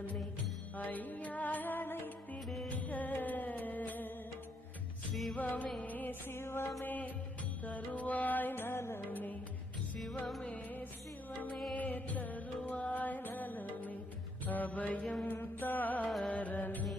உடனே ஐயா அழைத்திடுக. சிவமே சிவமே தருவாய் நலமே, சிவமே சிவமே தருவாய் நலமே, அபயம் தாரணி.